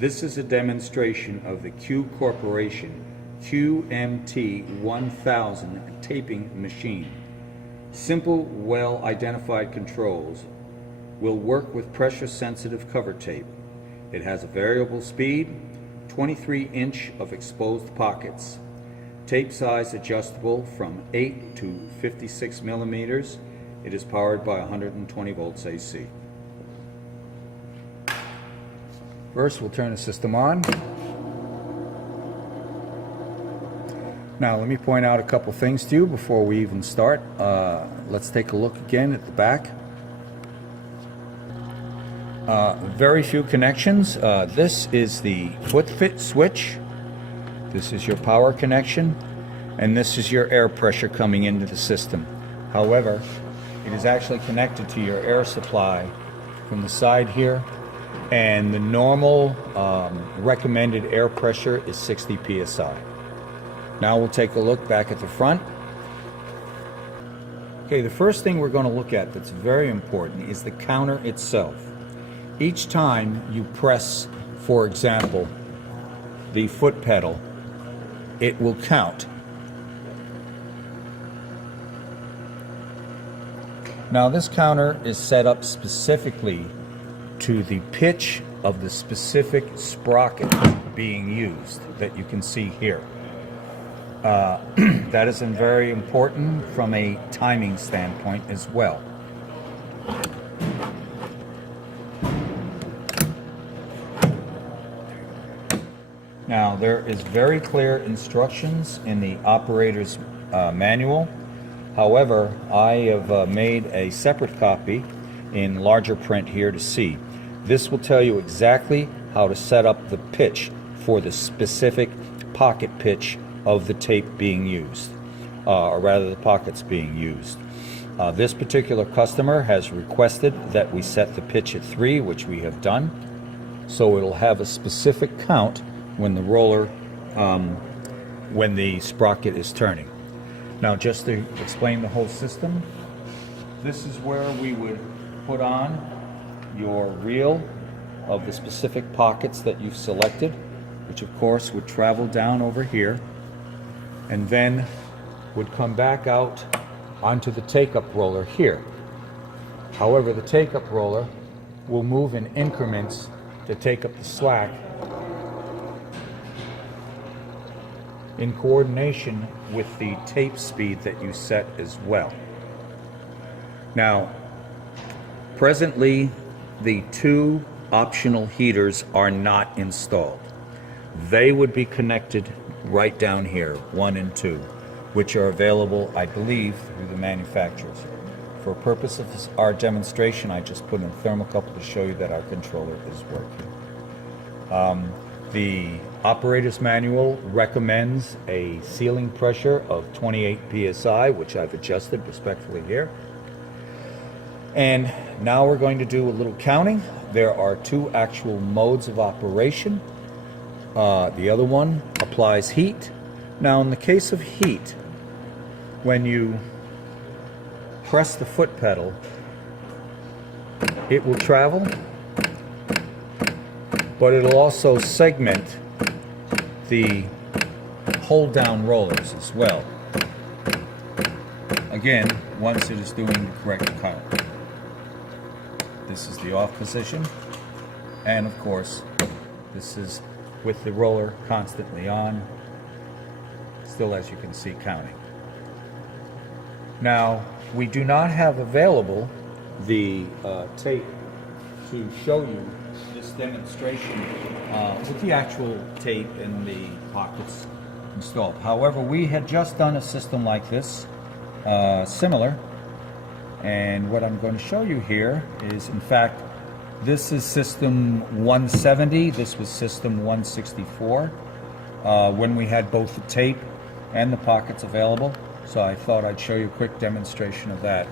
This is a demonstration of the Q-Corporation QMT-1000 taping machine. Simple, well-identified controls will work with pressure-sensitive cover tape. It has a variable speed, 23-inch of exposed pockets, tape size adjustable from 8 to 56 millimeters. It is powered by 120 volts AC. First, we'll turn the system on. Now, let me point out a couple things to you before we even start. Let's take a look again at the back. Very few connections. This is the foot fit switch. This is your power connection. And this is your air pressure coming into the system. However, it is actually connected to your air supply from the side here. And the normal recommended air pressure is 60 psi. Now we'll take a look back at the front. Okay, the first thing we're going to look at that's very important is the counter itself. Each time you press, for example, the foot pedal, it will count. Now this counter is set up specifically to the pitch of the specific sprocket being used that you can see here. That is very important from a timing standpoint as well. Now there is very clear instructions in the operator's manual. However, I have made a separate copy in larger print here to see. This will tell you exactly how to set up the pitch for the specific pocket pitch of the tape being used, or rather the pockets being used. This particular customer has requested that we set the pitch at 3, which we have done, so it'll have a specific count when the roller, when the sprocket is turning. Now, just to explain the whole system, this is where we would put on your reel of the specific pockets that you've selected, which of course would travel down over here and then would come back out onto the take-up roller here. However, the take-up roller will move in increments to take up the slack in coordination with the tape speed that you set as well. Now, presently, the 2 optional heaters are not installed. They would be connected right down here, 1 and 2, which are available, I believe, through the manufacturers. For purpose of our demonstration, I just put in a thermocouple to show you that our controller is working. The operator's manual recommends a ceiling pressure of 28 psi, which I've adjusted respectfully here. And now we're going to do a little counting. There are 2 actual modes of operation. The other one applies heat. Now, in the case of heat, when you press the foot pedal, it will travel, but it'll also segment the hold down rollers as well. Again, once it is doing the correct count. This is the off position, and of course, this is with the roller constantly on, still, as you can see, counting. Now, we do not have available the tape to show you this demonstration with the actual tape and the pockets installed. However, we had just done a system like this, similar, and what I'm going to show you here is, in fact, this is system 170, this was system 164, when we had both the tape and the pockets available. So I thought I'd show you a quick demonstration of that.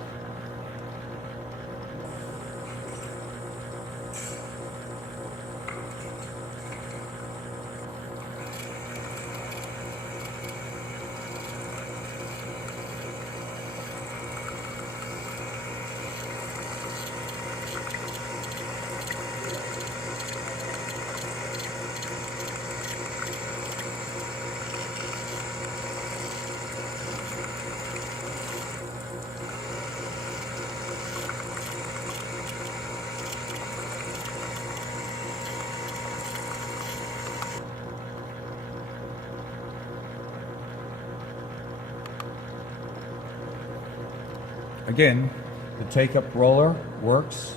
again, the take-up roller works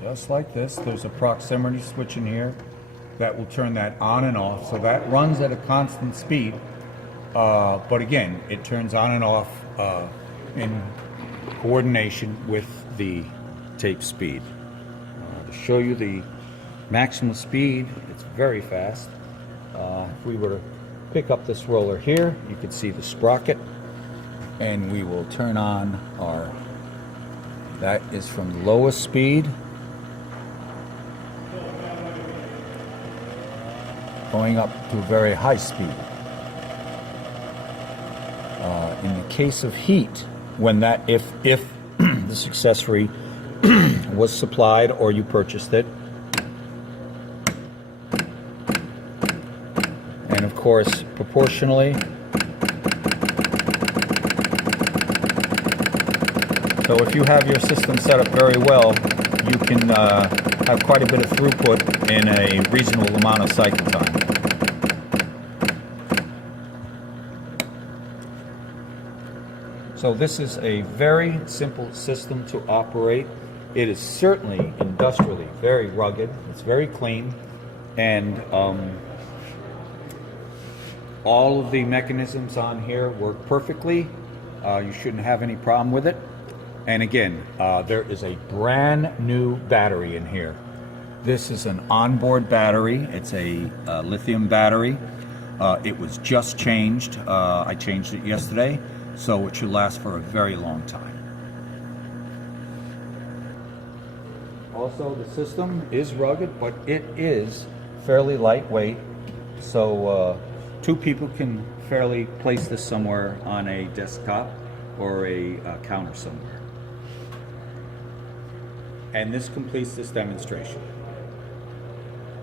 just like this. There's a proximity switch in here that will turn that on and off. So that runs at a constant speed. But again, it turns on and off in coordination with the tape speed. To show you the maximum speed, it's very fast. If we were to pick up this roller here, you can see the sprocket, and we will turn on our, that is from the lowest speed going up to a very high speed. In the case of heat, when that, if this accessory was supplied or you purchased it, and of course proportionally, so if you have your system set up very well, you can have quite a bit of throughput in a reasonable amount of cycle time. So this is a very simple system to operate. It is certainly industrially very rugged. It's very clean, and all of the mechanisms on here work perfectly. You shouldn't have any problem with it. And again, there is a brand new battery in here. This is an onboard battery. It's a lithium battery. It was just changed. I changed it yesterday, so it should last for a very long time. Also, the system is rugged, but it is fairly lightweight, so two people can fairly place this somewhere on a desktop or a counter somewhere. And this completes this demonstration.